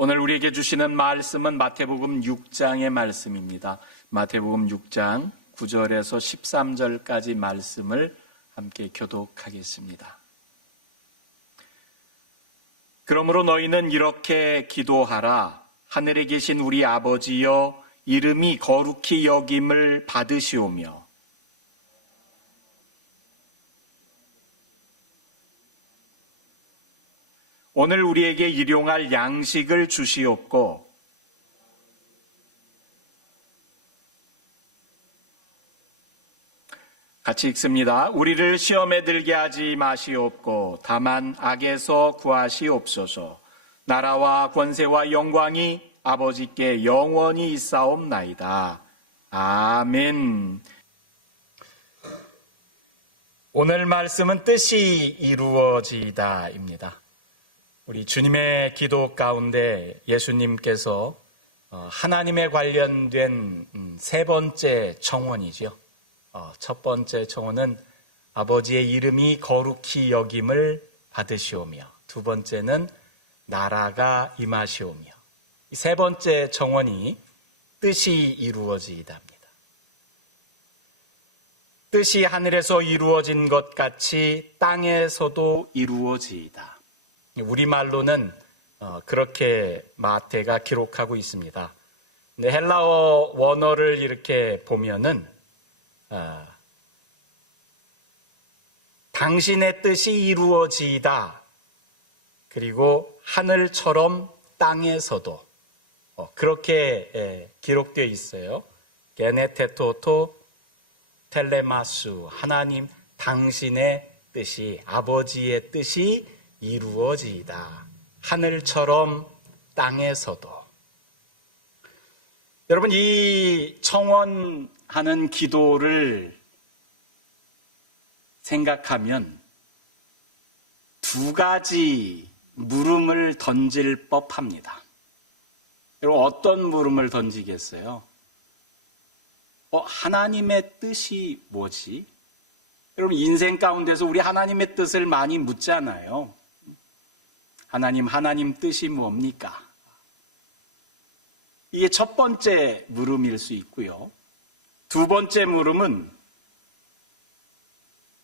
오늘 우리에게 주시는 말씀은 마태복음 6장의 말씀입니다. 마태복음 6장 9절에서 13절까지 말씀을 함께 교독하겠습니다. 그러므로 너희는 이렇게 기도하라. 하늘에 계신 우리 아버지여, 이름이 거룩히 여김을 받으시오며 오늘 우리에게 일용할 양식을 주시옵고 같이 읽습니다. 우리를 시험에 들게 하지 마시옵고 다만 악에서 구하시옵소서. 나라와 권세와 영광이 아버지께 영원히 있사옵나이다. 아멘. 오늘 말씀은 뜻이 이루어지다입니다. 우리 주님의 기도 가운데 예수님께서 하나님에 관련된 세 번째 청원이죠. 첫 번째 청원은 아버지의 이름이 거룩히 여김을 받으시오며, 두 번째는 나라가 임하시오며, 세 번째 청원이 뜻이 이루어지이다입니다. 뜻이 하늘에서 이루어진 것 같이 땅에서도 이루어지이다. 우리말로는 그렇게 마태가 기록하고 있습니다. 근데 헬라어 원어를 이렇게 보면은 당신의 뜻이 이루어지이다. 그리고 하늘처럼 땅에서도 그렇게 기록되어 있어요. 게네테토토 텔레마수, 하나님 당신의 뜻이, 아버지의 뜻이 이루어지이다. 하늘처럼 땅에서도. 여러분, 이 청원하는 기도를 생각하면 두 가지 물음을 던질 법합니다. 여러분, 어떤 물음을 던지겠어요? 하나님의 뜻이 뭐지? 여러분, 인생 가운데서 우리 하나님의 뜻을 많이 묻잖아요. 하나님 뜻이 뭡니까? 이게 첫 번째 물음일 수 있고요. 두 번째 물음은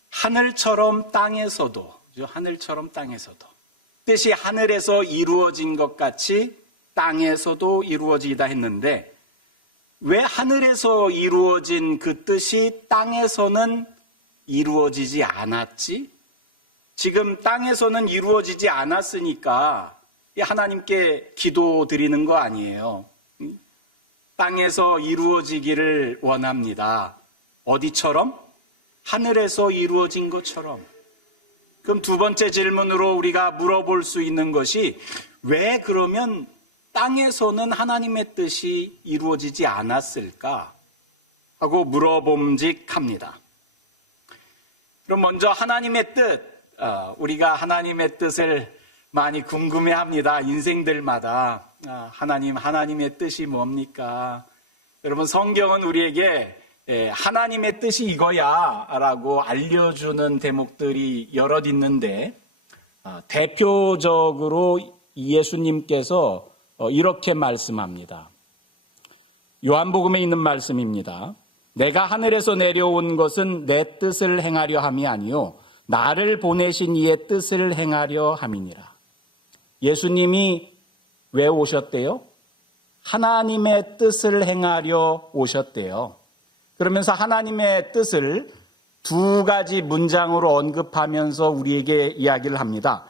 하늘처럼 땅에서도, 하늘처럼 땅에서도, 뜻이 하늘에서 이루어진 것 같이 땅에서도 이루어지다 했는데, 왜 하늘에서 이루어진 그 뜻이 땅에서는 이루어지지 않았지? 지금 땅에서는 이루어지지 않았으니까 하나님께 기도드리는 거 아니에요. 땅에서 이루어지기를 원합니다. 어디처럼? 하늘에서 이루어진 것처럼. 그럼 두 번째 질문으로 우리가 물어볼 수 있는 것이, 왜 그러면 땅에서는 하나님의 뜻이 이루어지지 않았을까? 하고 물어봄직합니다. 그럼 먼저 하나님의 뜻, 우리가 하나님의 뜻을 많이 궁금해합니다. 인생들마다 하나님의 뜻이 뭡니까? 여러분, 성경은 우리에게 하나님의 뜻이 이거야 라고 알려주는 대목들이 여럿 있는데, 대표적으로 예수님께서 이렇게 말씀합니다. 요한복음에 있는 말씀입니다. 내가 하늘에서 내려온 것은 내 뜻을 행하려 함이 아니요 나를 보내신 이의 뜻을 행하려 함이니라. 예수님이 왜 오셨대요? 하나님의 뜻을 행하려 오셨대요. 그러면서 하나님의 뜻을 두 가지 문장으로 언급하면서 우리에게 이야기를 합니다.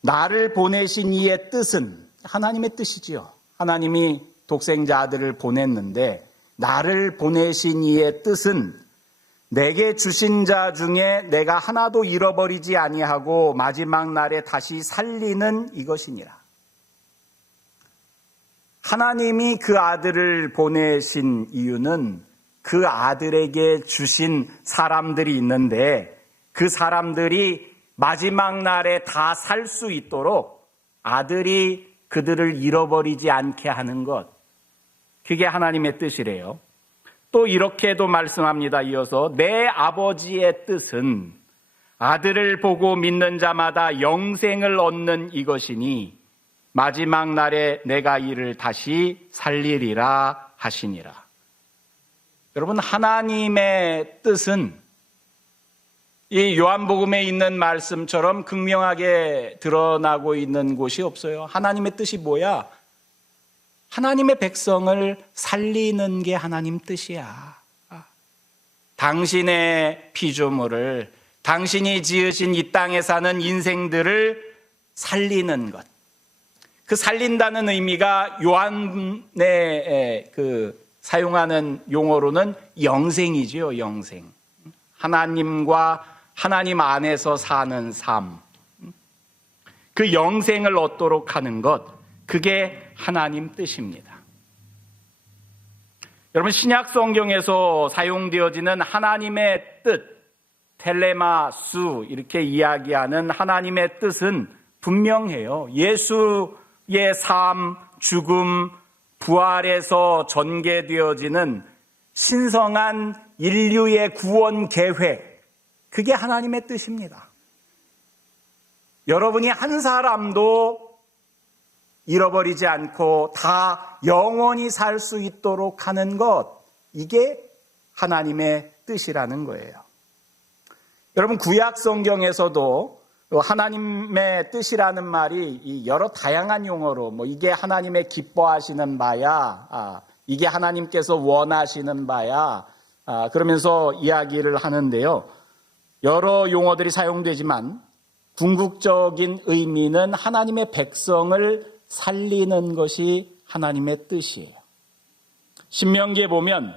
나를 보내신 이의 뜻은 하나님의 뜻이지요. 하나님이 독생자 아들을 보냈는데, 나를 보내신 이의 뜻은 내게 주신 자 중에 내가 하나도 잃어버리지 아니하고 마지막 날에 다시 살리는 이것이니라. 하나님이 그 아들을 보내신 이유는 그 아들에게 주신 사람들이 있는데, 그 사람들이 마지막 날에 다 살 수 있도록 아들이 그들을 잃어버리지 않게 하는 것, 그게 하나님의 뜻이래요. 또 이렇게도 말씀합니다. 이어서 내 아버지의 뜻은 아들을 보고 믿는 자마다 영생을 얻는 이것이니 마지막 날에 내가 이를 다시 살리리라 하시니라. 여러분, 하나님의 뜻은 이 요한복음에 있는 말씀처럼 극명하게 드러나고 있는 곳이 없어요. 하나님의 뜻이 뭐야? 하나님의 백성을 살리는 게 하나님 뜻이야. 당신의 피조물을, 당신이 지으신 이 땅에 사는 인생들을 살리는 것. 그 살린다는 의미가 요한의 사용하는 용어로는 영생이지요, 영생. 하나님과 하나님 안에서 사는 삶. 그 영생을 얻도록 하는 것, 그게 하나님 뜻입니다. 여러분, 신약 성경에서 사용되어지는 하나님의 뜻, 텔레마수 이렇게 이야기하는 하나님의 뜻은 분명해요. 예수의 삶, 죽음, 부활에서 전개되어지는 신성한 인류의 구원 계획, 그게 하나님의 뜻입니다. 여러분이 한 사람도 잃어버리지 않고 다 영원히 살 수 있도록 하는 것, 이게 하나님의 뜻이라는 거예요. 여러분, 구약 성경에서도 하나님의 뜻이라는 말이 여러 다양한 용어로 이게 하나님의 기뻐하시는 바야, 이게 하나님께서 원하시는 바야, 그러면서 이야기를 하는데요. 여러 용어들이 사용되지만 궁극적인 의미는 하나님의 백성을 살리는 것이 하나님의 뜻이에요. 신명기에 보면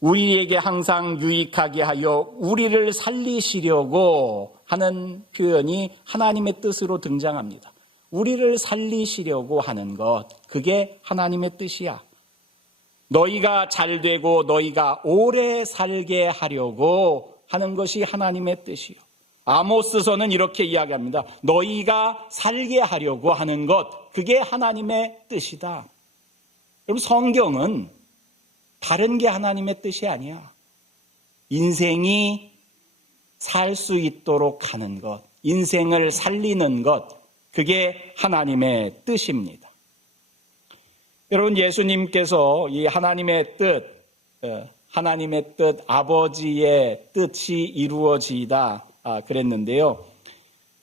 우리에게 항상 유익하게 하여 우리를 살리시려고 하는 표현이 하나님의 뜻으로 등장합니다. 우리를 살리시려고 하는 것, 그게 하나님의 뜻이야. 너희가 잘되고 너희가 오래 살게 하려고 하는 것이 하나님의 뜻이요. 아모스서는 이렇게 이야기합니다. 너희가 살게 하려고 하는 것, 그게 하나님의 뜻이다. 여러분, 성경은 다른 게 하나님의 뜻이 아니야. 인생이 살 수 있도록 하는 것, 인생을 살리는 것, 그게 하나님의 뜻입니다. 여러분, 예수님께서 이 하나님의 뜻, 아버지의 뜻이 이루어지다 그랬는데요.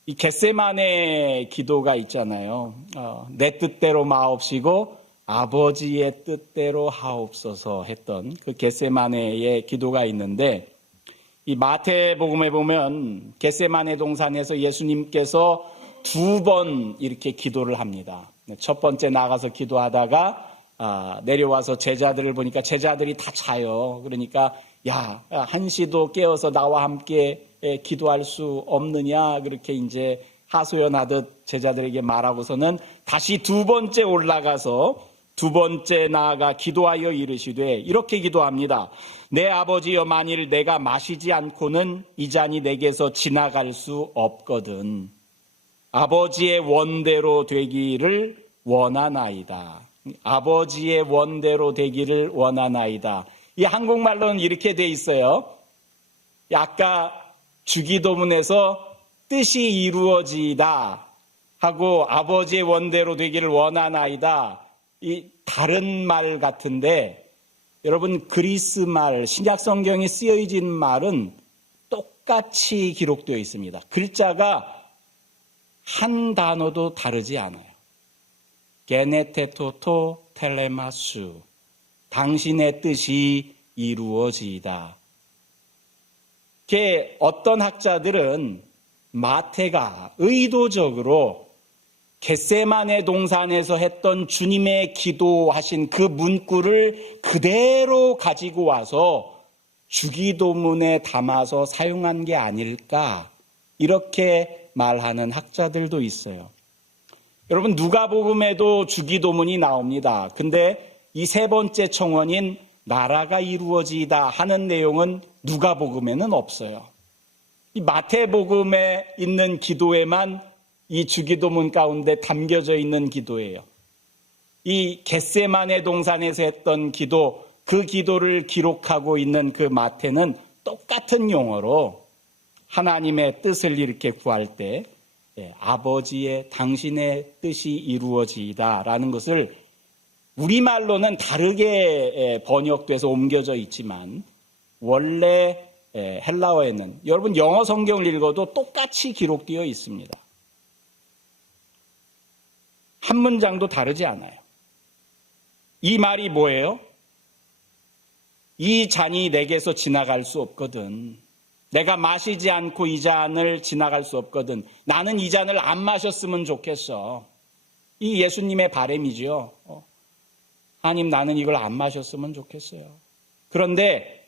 이 겟세마네 기도가 있잖아요. 내 뜻대로 마옵시고 아버지의 뜻대로 하옵소서 했던 그 겟세마네의 기도가 있는데, 이 마태복음에 보면 겟세마네 동산에서 예수님께서 2번 이렇게 기도를 합니다. 첫 번째 나가서 기도하다가 내려와서 제자들을 보니까 제자들이 다 자요. 그러니까 야, 한시도 깨어서 나와 함께 기도할 수 없느냐, 그렇게 이제 하소연하듯 제자들에게 말하고서는 다시 2번째 올라가서 2번째 나아가 기도하여 이르시되 이렇게 기도합니다. 내 아버지여, 만일 내가 마시지 않고는 이 잔이 내게서 지나갈 수 없거든. 아버지의 원대로 되기를 원하나이다. 아버지의 원대로 되기를 원하나이다. 이 한국말로는 이렇게 돼 있어요. 아까 주기도문에서 뜻이 이루어지다 하고 아버지의 원대로 되기를 원하나이다. 이 다른 말 같은데, 여러분, 그리스 말, 신약 성경에 쓰여진 말은 똑같이 기록되어 있습니다. 글자가 한 단어도 다르지 않아요. 게네테토토 텔레마수, 당신의 뜻이 이루어지이다. 어떤 학자들은 마태가 의도적으로 겟세마네 동산에서 했던 주님의 기도하신 그 문구를 그대로 가지고 와서 주기도문에 담아서 사용한 게 아닐까, 이렇게 말하는 학자들도 있어요. 여러분, 누가복음에도 주기도문이 나옵니다. 근데 이 3번째 청원인 나라가 이루어지다 하는 내용은 누가복음에는 없어요. 이 마태복음에 있는 기도에만 이 주기도문 가운데 담겨져 있는 기도예요. 이 겟세마네 동산에서 했던 기도, 그 기도를 기록하고 있는 그 마태는 똑같은 용어로 하나님의 뜻을 이렇게 구할 때 아버지의 당신의 뜻이 이루어지이다라는 것을 우리말로는 다르게 번역돼서 옮겨져 있지만 원래 헬라어에는 여러분 영어 성경을 읽어도 똑같이 기록되어 있습니다. 한 문장도 다르지 않아요. 이 말이 뭐예요? 이 잔이 내게서 지나갈 수 없거든. 내가 마시지 않고 이 잔을 지나갈 수 없거든. 나는 이 잔을 안 마셨으면 좋겠어. 이 예수님의 바람이죠. 하나님, 나는 이걸 안 마셨으면 좋겠어요. 그런데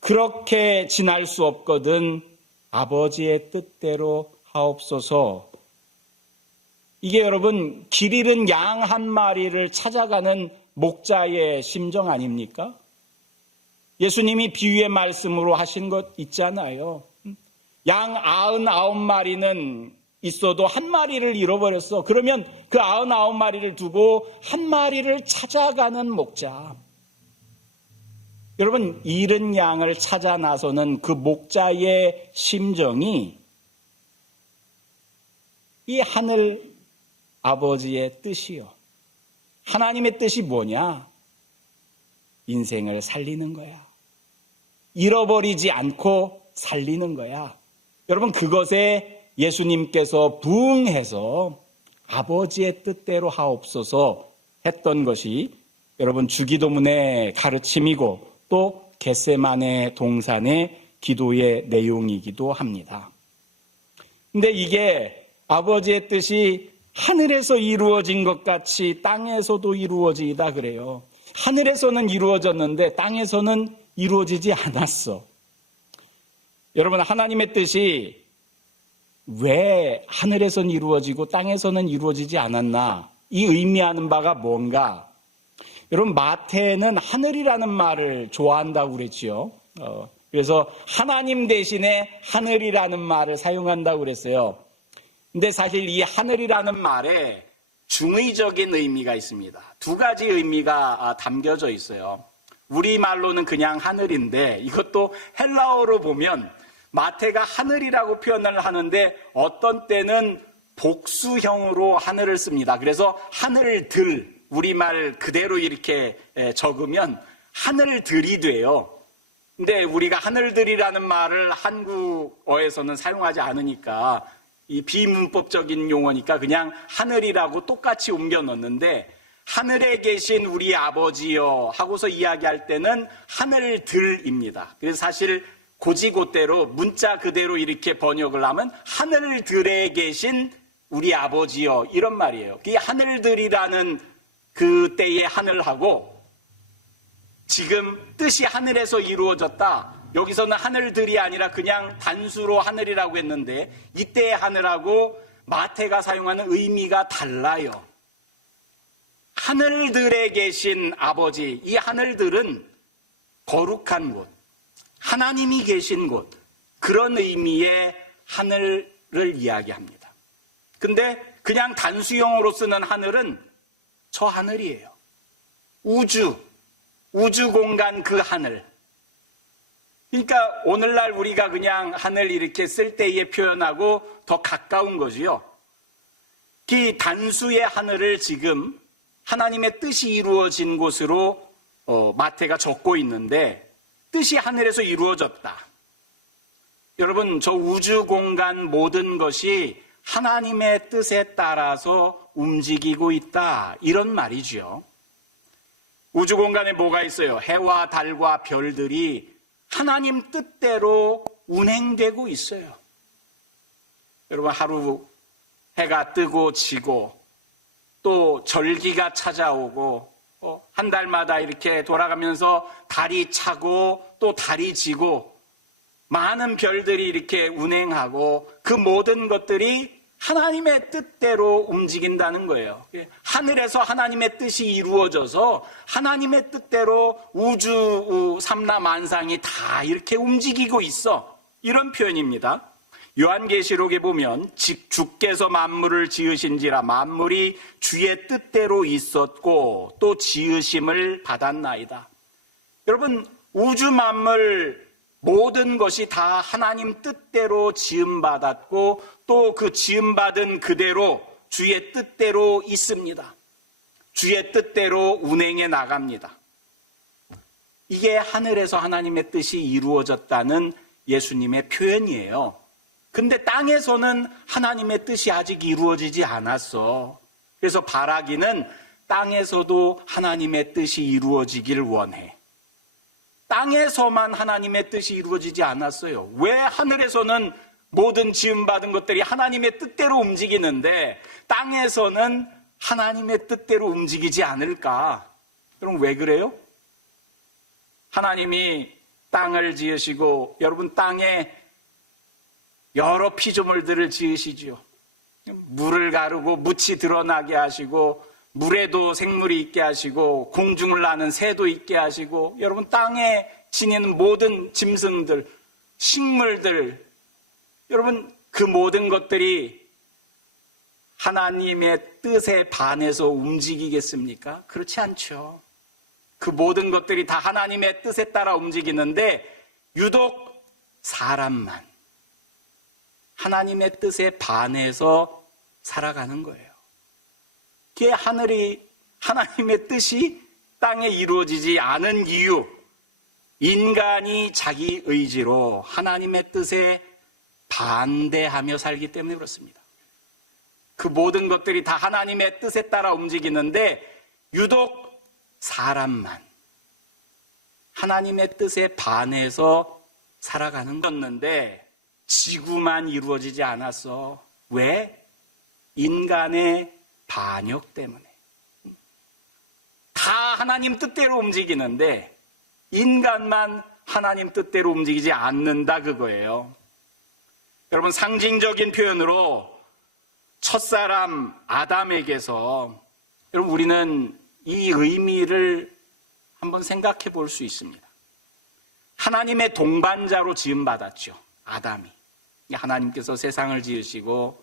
그렇게 지날 수 없거든. 아버지의 뜻대로 하옵소서. 이게 여러분 길 잃은 양 한 마리를 찾아가는 목자의 심정 아닙니까? 예수님이 비유의 말씀으로 하신 것 있잖아요. 양 99마리는 있어도 한 마리를 잃어버렸어. 그러면 그 99마리를 두고 한 마리를 찾아가는 목자. 여러분, 잃은 양을 찾아 나서는 그 목자의 심정이 이 하늘 아버지의 뜻이요. 하나님의 뜻이 뭐냐? 인생을 살리는 거야. 잃어버리지 않고 살리는 거야. 여러분, 그것에 예수님께서 부응해서 아버지의 뜻대로 하옵소서 했던 것이 여러분 주기도문의 가르침이고 또 겟세마네 동산의 기도의 내용이기도 합니다. 근데 이게 아버지의 뜻이 하늘에서 이루어진 것 같이 땅에서도 이루어지다 그래요. 하늘에서는 이루어졌는데 땅에서는 이루어지지 않았어. 여러분, 하나님의 뜻이 왜 하늘에서는 이루어지고 땅에서는 이루어지지 않았나? 이 의미하는 바가 뭔가? 여러분, 마태는 하늘이라는 말을 좋아한다고 그랬지요. 그래서 하나님 대신에 하늘이라는 말을 사용한다고 그랬어요. 근데 사실 이 하늘이라는 말에 중의적인 의미가 있습니다. 두 가지 의미가 담겨져 있어요. 우리말로는 그냥 하늘인데 이것도 헬라어로 보면 마태가 하늘이라고 표현을 하는데 어떤 때는 복수형으로 하늘을 씁니다. 그래서 하늘들, 우리말 그대로 이렇게 적으면 하늘들이 돼요. 근데 우리가 하늘들이라는 말을 한국어에서는 사용하지 않으니까 이 비문법적인 용어니까 그냥 하늘이라고 똑같이 옮겨 넣는데 하늘에 계신 우리 아버지여 하고서 이야기할 때는 하늘들입니다. 그래서 사실 고지고대로 문자 그대로 이렇게 번역을 하면 하늘들에 계신 우리 아버지여 이런 말이에요. 이 하늘들이라는 그때의 하늘하고 지금 뜻이 하늘에서 이루어졌다. 여기서는 하늘들이 아니라 그냥 단수로 하늘이라고 했는데 이때의 하늘하고 마태가 사용하는 의미가 달라요. 하늘들에 계신 아버지, 이 하늘들은 거룩한 곳, 하나님이 계신 곳, 그런 의미의 하늘을 이야기합니다. 근데 그냥 단수형으로 쓰는 하늘은 저 하늘이에요. 우주 공간 그 하늘. 그러니까 오늘날 우리가 그냥 하늘 이렇게 쓸 때에 표현하고 더 가까운 거지요. 그 단수의 하늘을 지금 하나님의 뜻이 이루어진 곳으로 마태가 적고 있는데 뜻이 하늘에서 이루어졌다. 여러분, 저 우주 공간 모든 것이 하나님의 뜻에 따라서 움직이고 있다. 이런 말이죠. 우주 공간에 뭐가 있어요? 해와 달과 별들이 하나님 뜻대로 운행되고 있어요. 여러분, 하루 해가 뜨고 지고 또 절기가 찾아오고 한 달마다 이렇게 돌아가면서 달이 차고 또 달이 지고 많은 별들이 이렇게 운행하고 그 모든 것들이 하나님의 뜻대로 움직인다는 거예요. 하늘에서 하나님의 뜻이 이루어져서 하나님의 뜻대로 우주 삼라만상이 다 이렇게 움직이고 있어. 이런 표현입니다. 요한계시록에 보면 주께서 만물을 지으신지라 만물이 주의 뜻대로 있었고 또 지으심을 받았나이다. 여러분, 우주 만물 모든 것이 다 하나님 뜻대로 지음받았고 또 그 지음받은 그대로 주의 뜻대로 있습니다. 주의 뜻대로 운행해 나갑니다. 이게 하늘에서 하나님의 뜻이 이루어졌다는 예수님의 표현이에요. 근데 땅에서는 하나님의 뜻이 아직 이루어지지 않았어. 그래서 바라기는 땅에서도 하나님의 뜻이 이루어지길 원해. 땅에서만 하나님의 뜻이 이루어지지 않았어요. 왜 하늘에서는 모든 지음받은 것들이 하나님의 뜻대로 움직이는데 땅에서는 하나님의 뜻대로 움직이지 않을까? 그럼 왜 그래요? 하나님이 땅을 지으시고 여러분 땅에 여러 피조물들을 지으시지요. 물을 가르고 묻이 드러나게 하시고 물에도 생물이 있게 하시고 공중을 나는 새도 있게 하시고 여러분 땅에 지니는 모든 짐승들, 식물들 여러분 그 모든 것들이 하나님의 뜻에 반해서 움직이겠습니까? 그렇지 않죠. 그 모든 것들이 다 하나님의 뜻에 따라 움직이는데 유독 사람만 하나님의 뜻에 반해서 살아가는 거예요. 그게 하나님의 뜻이 땅에 이루어지지 않은 이유, 인간이 자기 의지로 하나님의 뜻에 반대하며 살기 때문에 그렇습니다. 그 모든 것들이 다 하나님의 뜻에 따라 움직이는데 유독 사람만 하나님의 뜻에 반해서 살아가는 건데 지구만 이루어지지 않았어. 왜? 인간의 반역 때문에. 다 하나님 뜻대로 움직이는데 인간만 하나님 뜻대로 움직이지 않는다 그거예요. 여러분 상징적인 표현으로 첫사람 아담에게서 여러분 우리는 이 의미를 한번 생각해 볼 수 있습니다. 하나님의 동반자로 지음받았죠. 아담이. 하나님께서 세상을 지으시고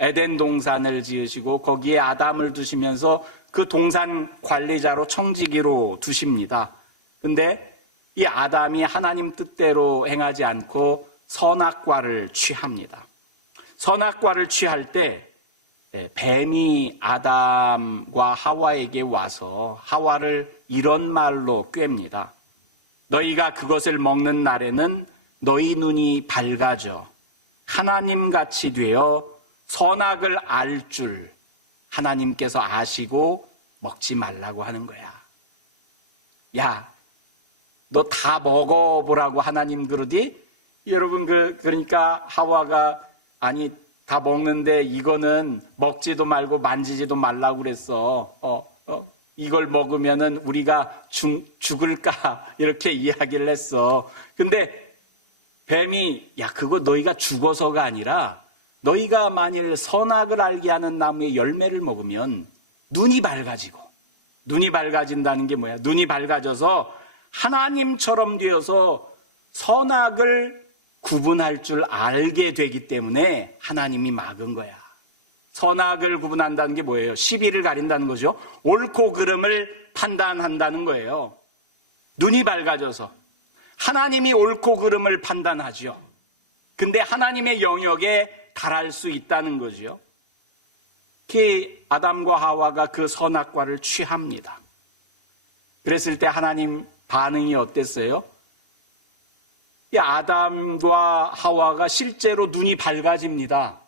에덴 동산을 지으시고 거기에 아담을 두시면서 그 동산 관리자로 청지기로 두십니다. 근데 이 아담이 하나님 뜻대로 행하지 않고 선악과를 취합니다. 선악과를 취할 때 뱀이 아담과 하와에게 와서 하와를 이런 말로 꾀입니다. 너희가 그것을 먹는 날에는 너희 눈이 밝아져 하나님같이 되어 선악을 알 줄 하나님께서 아시고 먹지 말라고 하는 거야. 야, 너 다 먹어보라고 하나님 그러디? 여러분 그러니까 하와가 아니 다 먹는데 이거는 먹지도 말고 만지지도 말라고 그랬어. 이걸 먹으면은 우리가 죽을까 이렇게 이야기를 했어. 근데 뱀이 야 그거 너희가 죽어서가 아니라 너희가 만일 선악을 알게 하는 나무의 열매를 먹으면 눈이 밝아지고 눈이 밝아진다는 게 뭐야? 눈이 밝아져서 하나님처럼 되어서 선악을 구분할 줄 알게 되기 때문에 하나님이 막은 거야. 선악을 구분한다는 게 뭐예요? 시비를 가린다는 거죠. 옳고 그름을 판단한다는 거예요. 눈이 밝아져서 하나님이 옳고 그름을 판단하죠. 근데 하나님의 영역에 달할 수 있다는 거죠. 그 아담과 하와가 그 선악과를 취합니다. 그랬을 때 하나님 반응이 어땠어요? 이 아담과 하와가 실제로 눈이 밝아집니다.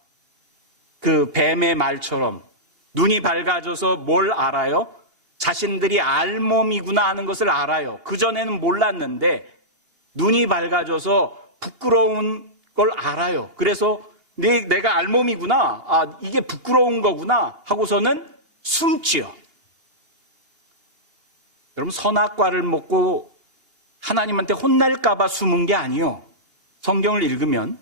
그 뱀의 말처럼 눈이 밝아져서 뭘 알아요? 자신들이 알몸이구나 하는 것을 알아요. 그전에는 몰랐는데 눈이 밝아져서 부끄러운 걸 알아요. 그래서 내가 알몸이구나. 아, 이게 부끄러운 거구나 하고서는 숨지요. 여러분 선악과를 먹고 하나님한테 혼날까 봐 숨은 게 아니요. 성경을 읽으면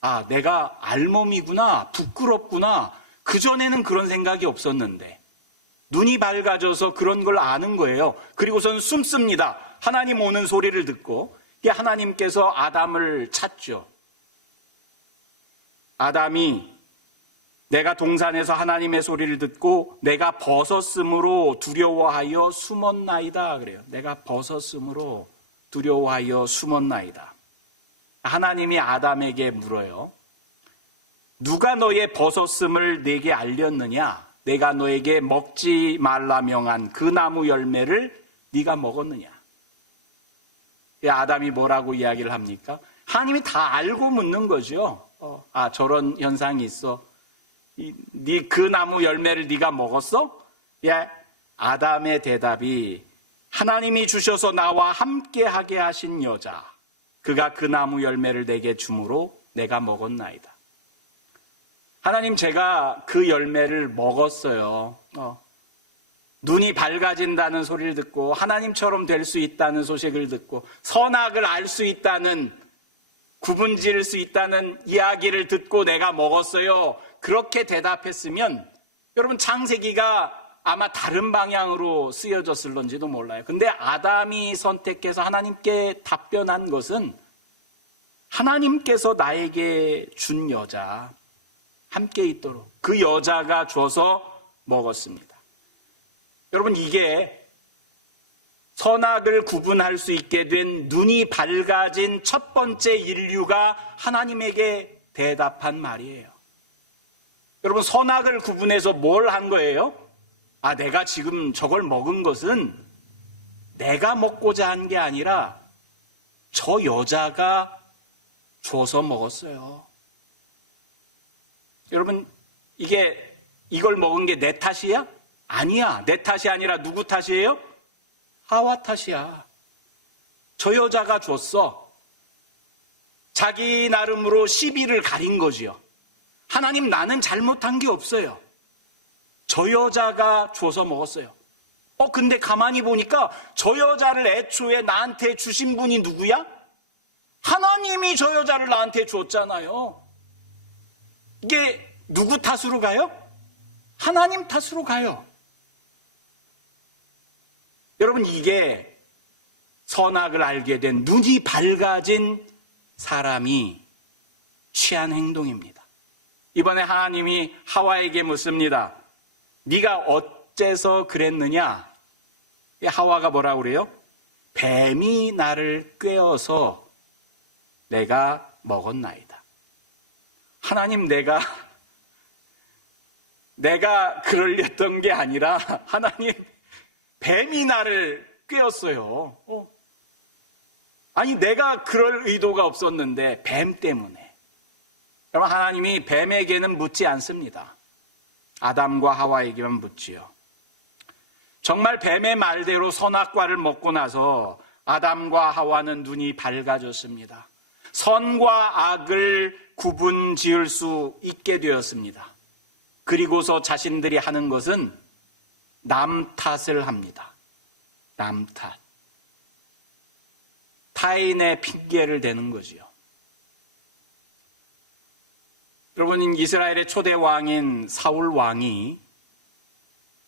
아, 내가 알몸이구나, 부끄럽구나. 그전에는 그런 생각이 없었는데 눈이 밝아져서 그런 걸 아는 거예요. 그리고선 숨습니다. 하나님 오는 소리를 듣고 하나님께서 아담을 찾죠. 아담이 내가 동산에서 하나님의 소리를 듣고 내가 벗었으므로 두려워하여 숨었나이다 그래요. 내가 벗었으므로 두려워하여 숨었나이다. 하나님이 아담에게 물어요. 누가 너의 벗었음을 내게 알렸느냐? 내가 너에게 먹지 말라 명한 그 나무 열매를 네가 먹었느냐? 아담이 뭐라고 이야기를 합니까? 하나님이 다 알고 묻는 거죠. 저런 현상이 있어. 네 그 나무 열매를 네가 먹었어? 예, 아담의 대답이 하나님이 주셔서 나와 함께하게 하신 여자, 그가 그 나무 열매를 내게 주므로 내가 먹었나이다. 하나님, 제가 그 열매를 먹었어요. 눈이 밝아진다는 소리를 듣고 하나님처럼 될 수 있다는 소식을 듣고 선악을 알 수 있다는, 구분 지을 수 있다는 이야기를 듣고 내가 먹었어요. 그렇게 대답했으면 여러분, 창세기가 아마 다른 방향으로 쓰여졌을런지도 몰라요. 근데 아담이 선택해서 하나님께 답변한 것은 하나님께서 나에게 준 여자, 함께 있도록 그 여자가 줘서 먹었습니다. 여러분, 이게 선악을 구분할 수 있게 된 눈이 밝아진 첫 번째 인류가 하나님에게 대답한 말이에요. 여러분, 선악을 구분해서 뭘 한 거예요? 내가 지금 저걸 먹은 것은 내가 먹고자 한 게 아니라 저 여자가 줘서 먹었어요. 여러분, 이걸 먹은 게 내 탓이야? 아니야. 내 탓이 아니라 누구 탓이에요? 하와 탓이야. 저 여자가 줬어. 자기 나름으로 시비를 가린 거지요. 하나님, 나는 잘못한 게 없어요. 저 여자가 줘서 먹었어요. 근데 가만히 보니까 저 여자를 애초에 나한테 주신 분이 누구야? 하나님이 저 여자를 나한테 줬잖아요. 이게 누구 탓으로 가요? 하나님 탓으로 가요. 여러분, 이게 선악을 알게 된 눈이 밝아진 사람이 취한 행동입니다. 이번에 하나님이 하와에게 묻습니다. 네가 어째서 그랬느냐? 하와가 뭐라고 그래요? 뱀이 나를 꿰어서 내가 먹었나이다. 하나님, 내가 그러렸던 게 아니라 하나님, 뱀이 나를 꿰었어요. 아니, 내가 그럴 의도가 없었는데 뱀 때문에. 여러분, 하나님이 뱀에게는 묻지 않습니다. 아담과 하와에게만 묻지요. 정말 뱀의 말대로 선악과를 먹고 나서 아담과 하와는 눈이 밝아졌습니다. 선과 악을 구분 지을 수 있게 되었습니다. 그리고서 자신들이 하는 것은 남 탓을 합니다. 남 탓. 타인의 핑계를 대는 거지요. 여러분, 이스라엘의 초대 왕인 사울 왕이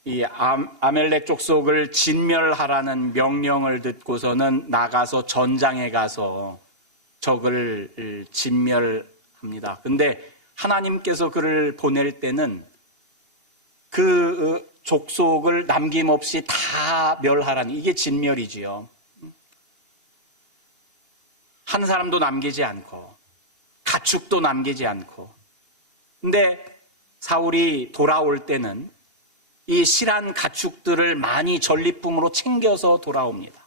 이 아멜렉 족속을 진멸하라는 명령을 듣고서는 나가서 전장에 가서 적을 진멸합니다. 근데 하나님께서 그를 보낼 때는 그 족속을 남김없이 다 멸하라는, 이게 진멸이지요. 한 사람도 남기지 않고 가축도 남기지 않고. 근데 사울이 돌아올 때는 이 실한 가축들을 많이 전리품으로 챙겨서 돌아옵니다.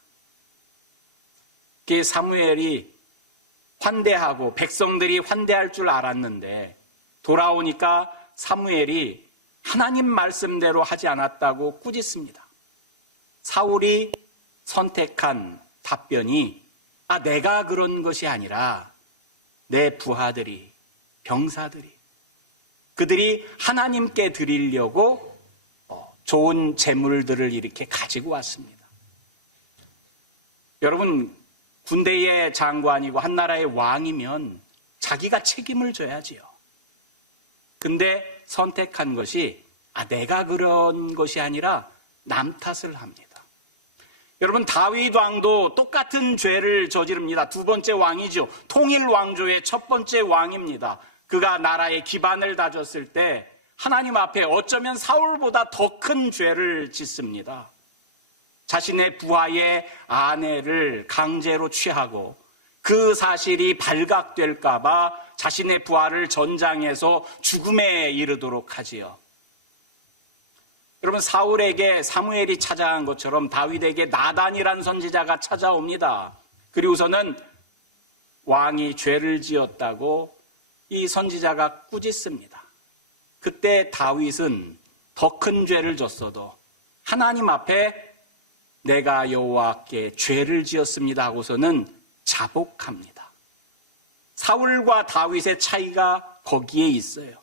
그게 사무엘이 환대하고 백성들이 환대할 줄 알았는데 돌아오니까 사무엘이 하나님 말씀대로 하지 않았다고 꾸짖습니다. 사울이 선택한 답변이 내가 그런 것이 아니라 내 부하들이, 병사들이, 그들이 하나님께 드리려고 좋은 재물들을 이렇게 가지고 왔습니다. 여러분, 군대의 장관이고 한 나라의 왕이면 자기가 책임을 져야지요. 근데 선택한 것이 내가 그런 것이 아니라 남 탓을 합니다. 여러분, 다윗 왕도 똑같은 죄를 저지릅니다. 두 번째 왕이죠. 통일 왕조의 첫 번째 왕입니다. 그가 나라의 기반을 다졌을 때 하나님 앞에 어쩌면 사울보다 더 큰 죄를 짓습니다. 자신의 부하의 아내를 강제로 취하고 그 사실이 발각될까봐 자신의 부하를 전장에서 죽음에 이르도록 하지요. 여러분, 사울에게 사무엘이 찾아간 것처럼 다윗에게 나단이란 선지자가 찾아옵니다. 그리고서는 왕이 죄를 지었다고 이 선지자가 꾸짖습니다. 그때 다윗은 더 큰 죄를 졌어도 하나님 앞에 내가 여호와께 죄를 지었습니다 하고서는 자복합니다. 사울과 다윗의 차이가 거기에 있어요.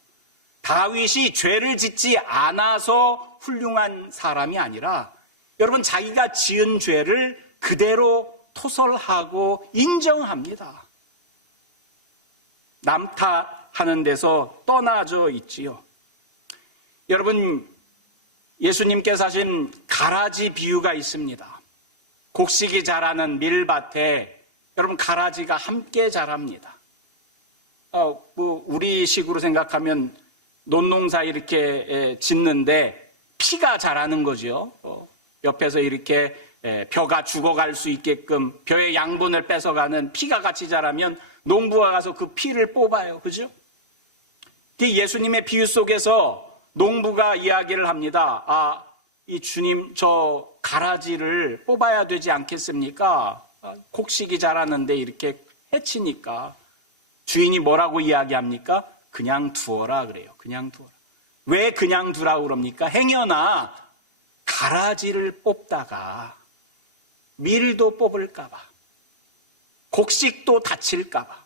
다윗이 죄를 짓지 않아서 훌륭한 사람이 아니라 여러분, 자기가 지은 죄를 그대로 토설하고 인정합니다. 남 탓하는 데서 떠나져 있지요. 여러분, 예수님께서 하신 가라지 비유가 있습니다. 곡식이 자라는 밀밭에 여러분, 가라지가 함께 자랍니다. 우리 식으로 생각하면 논농사 이렇게 짓는데 피가 자라는 거죠. 옆에서 이렇게 벼가 죽어갈 수 있게끔 벼의 양분을 뺏어가는 피가 같이 자라면 농부가 가서 그 피를 뽑아요. 그죠? 예수님의 비유 속에서 농부가 이야기를 합니다. 이 주님, 저 가라지를 뽑아야 되지 않겠습니까? 곡식이 자라는데 이렇게 해치니까. 주인이 뭐라고 이야기합니까? 그냥 두어라 그래요. 그냥 두어라. 왜 그냥 두라고 그럽니까? 행여나 가라지를 뽑다가 밀도 뽑을까봐, 곡식도 다칠까봐.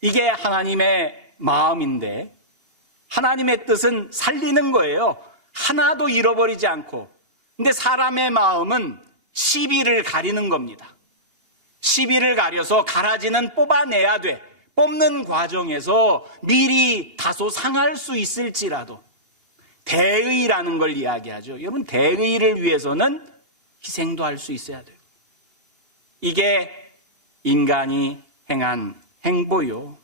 이게 하나님의 마음인데, 하나님의 뜻은 살리는 거예요. 하나도 잃어버리지 않고. 근데 사람의 마음은 시비를 가리는 겁니다. 시비를 가려서 가라지는 뽑아내야 돼. 뽑는 과정에서 밀이 다소 상할 수 있을지라도 대의라는 걸 이야기하죠. 여러분, 대의를 위해서는 희생도 할 수 있어야 돼요. 이게 인간이 행한 행보요.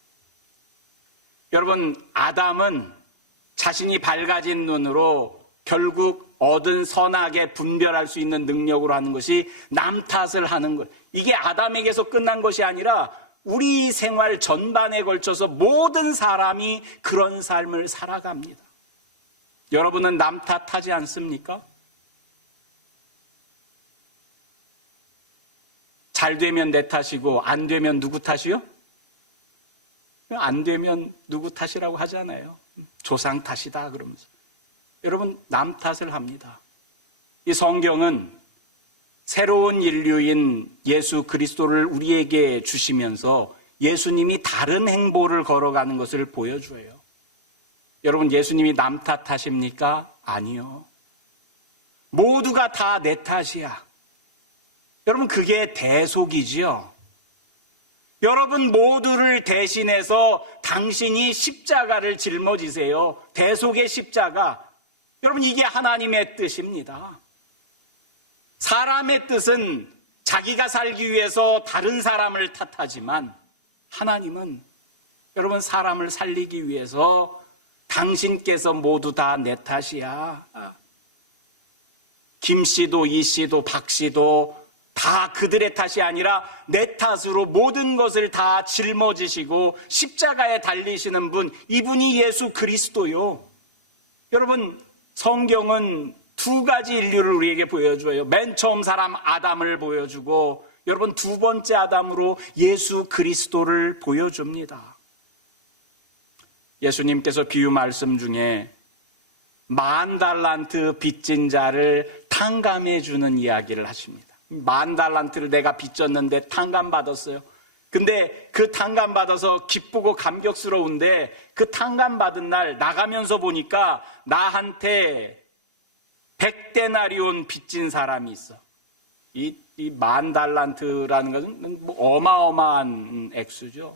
여러분, 아담은 자신이 밝아진 눈으로 결국 얻은 선악에 분별할 수 있는 능력으로 하는 것이 남 탓을 하는 것. 이게 아담에게서 끝난 것이 아니라 우리 생활 전반에 걸쳐서 모든 사람이 그런 삶을 살아갑니다. 여러분은 남 탓하지 않습니까? 잘 되면 내 탓이고 안 되면 누구 탓이요? 안 되면 누구 탓이라고 하잖아요. 조상 탓이다 그러면서. 여러분, 남 탓을 합니다. 이 성경은 새로운 인류인 예수 그리스도를 우리에게 주시면서 예수님이 다른 행보를 걸어가는 것을 보여줘요. 여러분, 예수님이 남 탓하십니까? 아니요. 모두가 다 내 탓이야. 여러분, 그게 대속이지요. 여러분 모두를 대신해서 당신이 십자가를 짊어지세요. 대속의 십자가. 여러분, 이게 하나님의 뜻입니다. 사람의 뜻은 자기가 살기 위해서 다른 사람을 탓하지만 하나님은 여러분 사람을 살리기 위해서 당신께서 모두 다 내 탓이야. 김 씨도 이 씨도 박 씨도 다 그들의 탓이 아니라 내 탓으로 모든 것을 다 짊어지시고 십자가에 달리시는 분, 이분이 예수 그리스도요. 여러분, 성경은 두 가지 인류를 우리에게 보여줘요. 맨 처음 사람 아담을 보여주고 여러분 두 번째 아담으로 예수 그리스도를 보여줍니다. 예수님께서 비유 말씀 중에 10,000달란트 빚진 자를 탕감해 주는 이야기를 하십니다. 10,000달란트를 내가 빚졌는데 탕감받았어요. 근데 그 탕감받아서 기쁘고 감격스러운데 그 탕감받은 날 나가면서 보니까 나한테 100데나리온 빚진 사람이 있어. 이 10,000달란트라는 것은 뭐 어마어마한 액수죠.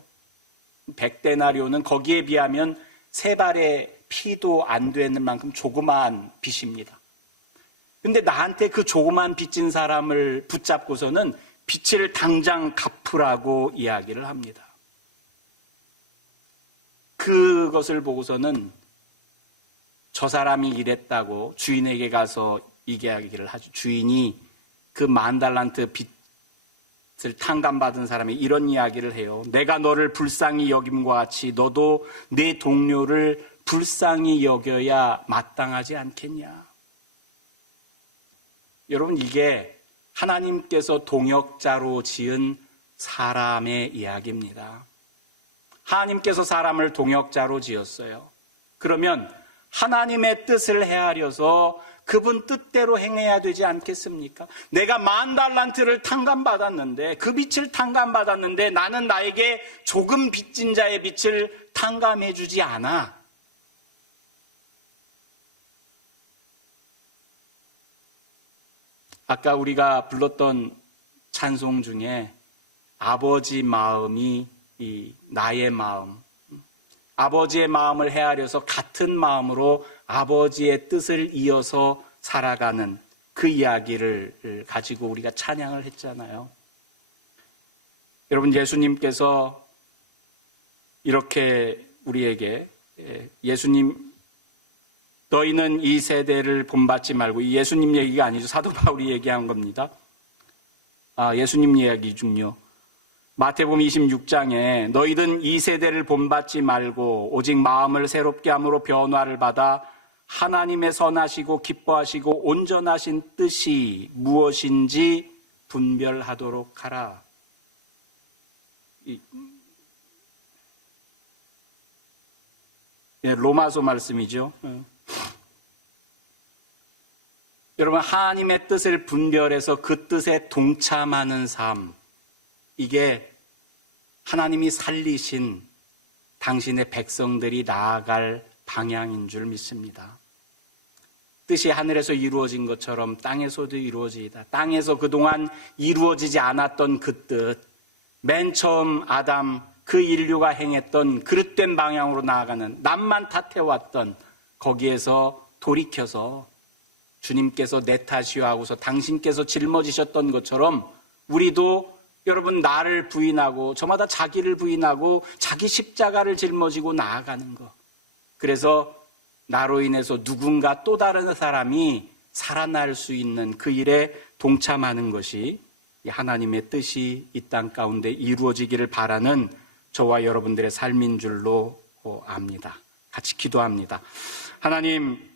100데나리온은 거기에 비하면 세 발의 피도 안 되는 만큼 조그마한 빚입니다. 근데 나한테 그 조그만 빚진 사람을 붙잡고서는 빚을 당장 갚으라고 이야기를 합니다. 그것을 보고서는 저 사람이 이랬다고 주인에게 가서 이 이야기를 하죠. 주인이 그 10,000달란트 빚 탕감받은 사람이 이런 이야기를 해요. 내가 너를 불쌍히 여김과 같이 너도 내 동료를 불쌍히 여겨야 마땅하지 않겠냐. 여러분, 이게 하나님께서 동역자로 지은 사람의 이야기입니다. 하나님께서 사람을 동역자로 지었어요. 그러면 하나님의 뜻을 헤아려서 그분 뜻대로 행해야 되지 않겠습니까? 내가 10,000달란트를 탕감받았는데, 그 빚을 탕감받았는데 나는 나에게 조금 빚진 자의 빚을 탕감해 주지 않아. 아까 우리가 불렀던 찬송 중에 아버지 마음이 나의 마음, 아버지의 마음을 헤아려서 같은 마음으로 아버지의 뜻을 이어서 살아가는 그 이야기를 가지고 우리가 찬양을 했잖아요. 여러분, 예수님께서 이렇게 우리에게 예수님, 너희는 이 세대를 본받지 말고, 이 예수님 얘기가 아니죠. 사도 바울이 얘기한 겁니다. 예수님 이야기 중요. 마태복음 26장에 너희는 이 세대를 본받지 말고 오직 마음을 새롭게 함으로 변화를 받아 하나님의 선하시고 기뻐하시고 온전하신 뜻이 무엇인지 분별하도록 하라. 로마서 말씀이죠. 여러분, 하나님의 뜻을 분별해서 그 뜻에 동참하는 삶, 이게 하나님이 살리신 당신의 백성들이 나아갈 방향인 줄 믿습니다. 뜻이 하늘에서 이루어진 것처럼 땅에서도 이루어지이다. 땅에서 그동안 이루어지지 않았던 그 뜻, 맨 처음 아담, 그 인류가 행했던 그릇된 방향으로 나아가는, 남만 탓해왔던 거기에서 돌이켜서 주님께서 내 탓이요 하고서 당신께서 짊어지셨던 것처럼 우리도 여러분, 나를 부인하고 저마다 자기를 부인하고 자기 십자가를 짊어지고 나아가는 것. 그래서 나로 인해서 누군가 또 다른 사람이 살아날 수 있는 그 일에 동참하는 것이 하나님의 뜻이 이 땅 가운데 이루어지기를 바라는 저와 여러분들의 삶인 줄로 압니다. 같이 기도합니다. 하나님,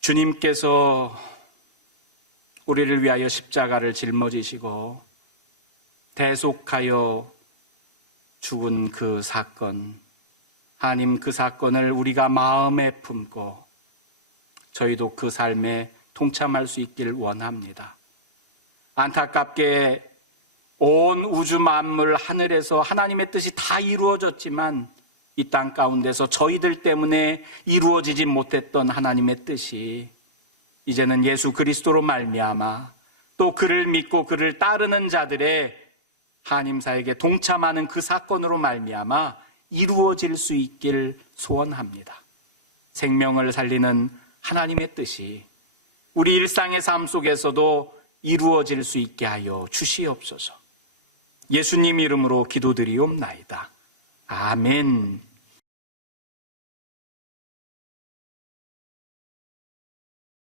주님께서 우리를 위하여 십자가를 짊어지시고 대속하여 죽은 그 사건, 하나님, 그 사건을 우리가 마음에 품고 저희도 그 삶에 동참할 수 있기를 원합니다. 안타깝게 온 우주 만물 하늘에서 하나님의 뜻이 다 이루어졌지만 이 땅 가운데서 저희들 때문에 이루어지지 못했던 하나님의 뜻이 이제는 예수 그리스도로 말미암아 또 그를 믿고 그를 따르는 자들의 하나님사에게 동참하는 그 사건으로 말미암아 이루어질 수 있길 소원합니다. 생명을 살리는 하나님의 뜻이 우리 일상의 삶 속에서도 이루어질 수 있게 하여 주시옵소서. 예수님 이름으로 기도드리옵나이다. 아멘.